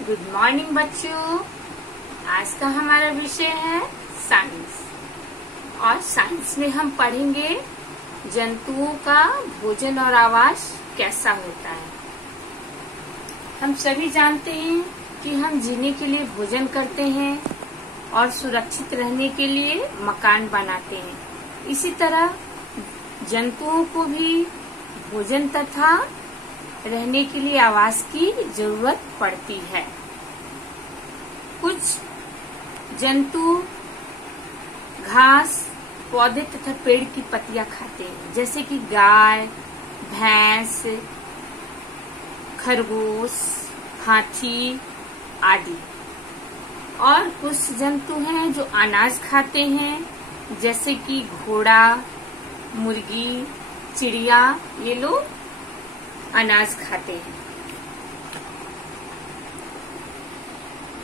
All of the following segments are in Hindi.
गुड मॉर्निंग बच्चों। आज का हमारा विषय है साइंस और साइंस में हम पढ़ेंगे जंतुओं का भोजन और आवास कैसा होता है। हम सभी जानते हैं कि हम जीने के लिए भोजन करते हैं और सुरक्षित रहने के लिए मकान बनाते हैं। इसी तरह जंतुओं को भी भोजन तथा रहने के लिए आवास की जरूरत पड़ती है। कुछ जंतु घास, पौधे तथा पेड़ की पत्तियां खाते हैं, जैसे कि गाय, भैंस, खरगोश, हाथी आदि। और कुछ जंतु हैं जो अनाज खाते हैं, जैसे कि घोड़ा, मुर्गी, चिड़िया, ये लोग अनाज खाते हैं।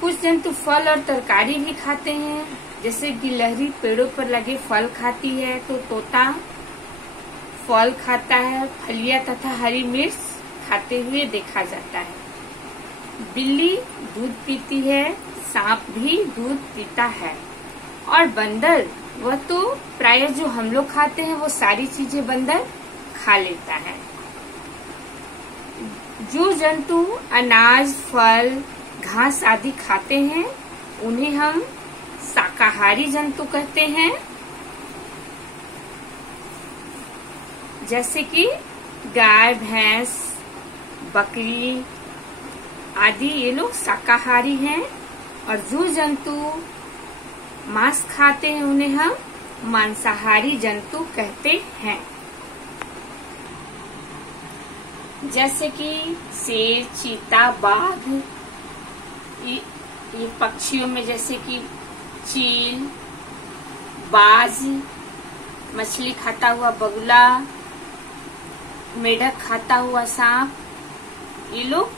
कुछ जंतु फल और तरकारी भी खाते हैं, जैसे गिलहरी पेड़ों पर लगे फल खाती है तो तोता फल खाता है। फलियां तथा हरी मिर्च खाते हुए देखा जाता है। बिल्ली दूध पीती है, सांप भी दूध पीता है। और बंदर, वह तो प्रायः जो हम लोग खाते हैं वो सारी चीजें बंदर खा लेता है। जो जंतु अनाज, फल, घास आदि खाते हैं उन्हें हम शाकाहारी जंतु कहते हैं, जैसे कि गाय, भैंस, बकरी आदि, ये लोग शाकाहारी हैं। और जो जंतु मांस खाते हैं उन्हें हम मांसाहारी जंतु कहते हैं, जैसे कि शेर, चीता, बाघ। ये पक्षियों में जैसे कि चील, बाज, मछली खाता हुआ बगुला, मेढक खाता हुआ सांप, ये लोग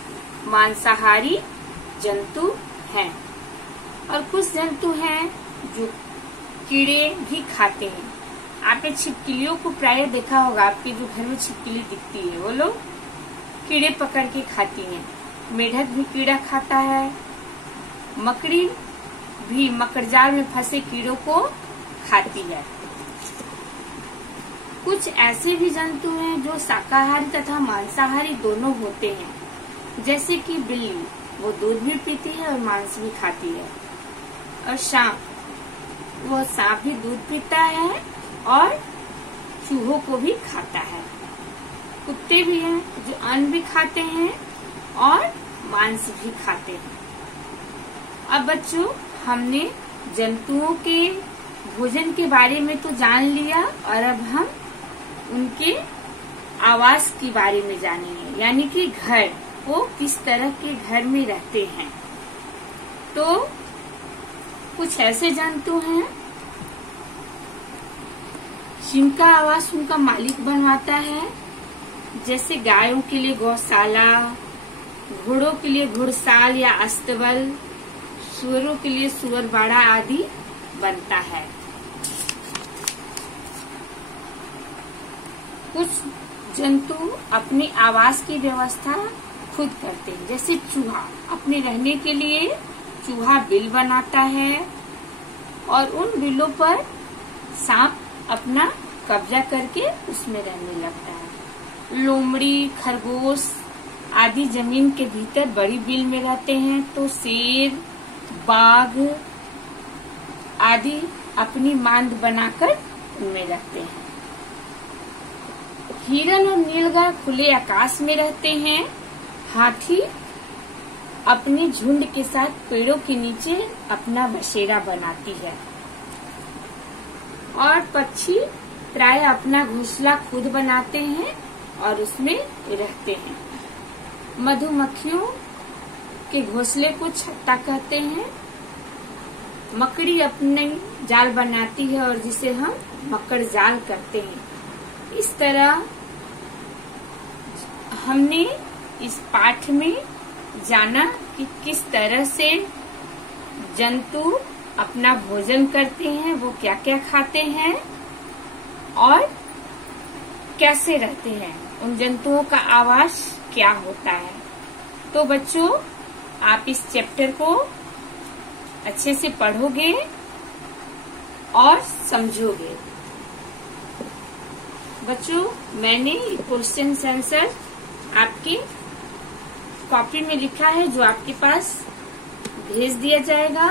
मांसाहारी जंतु हैं। और कुछ जंतु हैं जो कीड़े भी खाते हैं। आपने छिपकलियों को प्राय देखा होगा, आपके जो घर में छिपकली दिखती है वो लोग कीड़े पकड़ के खाती हैं। मेढक भी कीड़ा खाता है। मकड़ी भी मकड़जाल में फंसे कीड़ों को खाती है। कुछ ऐसे भी जंतु हैं जो शाकाहारी तथा मांसाहारी दोनों होते हैं, जैसे कि बिल्ली, वो दूध भी पीती है और मांस भी खाती है। और सांप, वो सांप भी दूध पीता है और चूहों को भी खाता है। कुत्ते भी हैं जो अन्न भी खाते हैं और मांस भी खाते हैं। अब बच्चों, हमने जंतुओं के भोजन के बारे में तो जान लिया और अब हम उनके आवास के बारे में जानेंगे, यानी कि घर, वो किस तरह के घर में रहते हैं। तो कुछ ऐसे जंतु हैं जिनका आवास उनका मालिक बनवाता है, जैसे गायों के लिए गौशाला, घोड़ों के लिए घुड़साल या अस्तबल, सुअरों के लिए सुअरबाड़ा आदि बनता है। कुछ जंतु अपने आवास की व्यवस्था खुद करते हैं, जैसे चूहा अपने रहने के लिए चूहा बिल बनाता है और उन बिलों पर सांप अपना कब्जा करके उसमें रहने लगता है। लोमड़ी, खरगोश आदि जमीन के भीतर बड़ी बिल में रहते हैं, तो शेर, बाघ आदि अपनी मांद बनाकर उनमें रहते हैं। हिरन और नीलगाय खुले आकाश में रहते हैं। हाथी अपने झुंड के साथ पेड़ों के नीचे अपना बसेरा बनाती है। और पक्षी प्राय अपना घोंसला खुद बनाते हैं और उसमें रहते हैं। मधुमक्खियों के घोंसले को छत्ता कहते हैं। मकड़ी अपने जाल बनाती है और जिसे हम मकड़ जाल कहते हैं। इस तरह हमने इस पाठ में जाना कि किस तरह से जंतु अपना भोजन करते हैं, वो क्या क्या खाते हैं और कैसे रहते हैं, उन जंतुओं का आवास क्या होता है। तो बच्चों, आप इस चैप्टर को अच्छे से पढ़ोगे और समझोगे। बच्चों, मैंने क्वेश्चन आंसर आपकी कॉपी में लिखा है जो आपके पास भेज दिया जाएगा।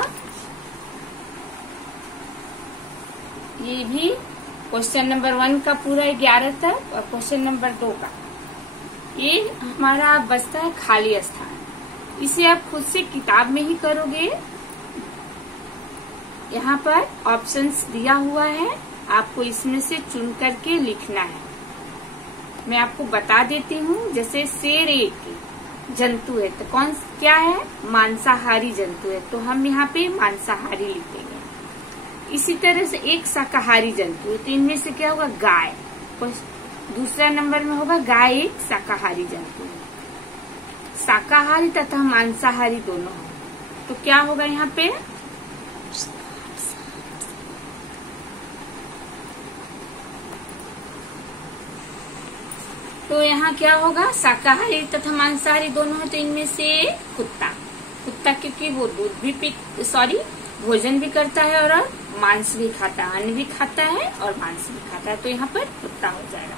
ये भी क्वेश्चन नंबर 1 का पूरा 11 तक और क्वेश्चन नंबर 2 का। ये हमारा बचता है खाली स्थान। इसे आप खुद से किताब में ही करोगे। यहाँ पर ऑप्शंस दिया हुआ है, आपको इसमें से चुन करके लिखना है। मैं आपको बता देती हूँ, जैसे शेर एक जंतु है तो क्या है? मांसाहारी जंतु है, तो हम यहाँ पे मांसाहारी लिखेंगे। इसी तरह से एक शाकाहारी जंतु है तो इनमें से क्या होगा? गाय। दूसरा नंबर में होगा गाय एक शाकाहारी जंतु है। शाकाहारी तथा मांसाहारी दोनों है तो क्या होगा यहाँ पे? तो यहाँ क्या होगा? शाकाहारी तथा मांसाहारी दोनों है तो इनमें से कुत्ता। कुत्ता क्योंकि वो दूध भी भोजन भी करता है और मांस भी खाता है, अन्न भी खाता है और मांस भी खाता है, तो यहाँ पर कुत्ता हो जाएगा।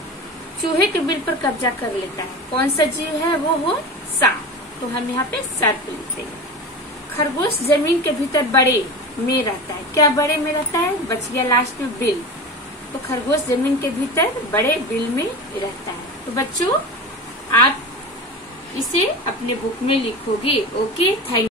चूहे के बिल पर कब्जा कर लेता है, कौन सा जीव है? वो हो सांप, तो हम यहाँ पे सर्प लिखेंगे। खरगोश जमीन के भीतर बड़े में रहता है, क्या बड़े में रहता है? बच गया लास्ट में बिल, तो खरगोश जमीन के भीतर बड़े बिल में रहता है। तो बच्चों, आप इसे अपने बुक में लिखोगे। Okay, thank you.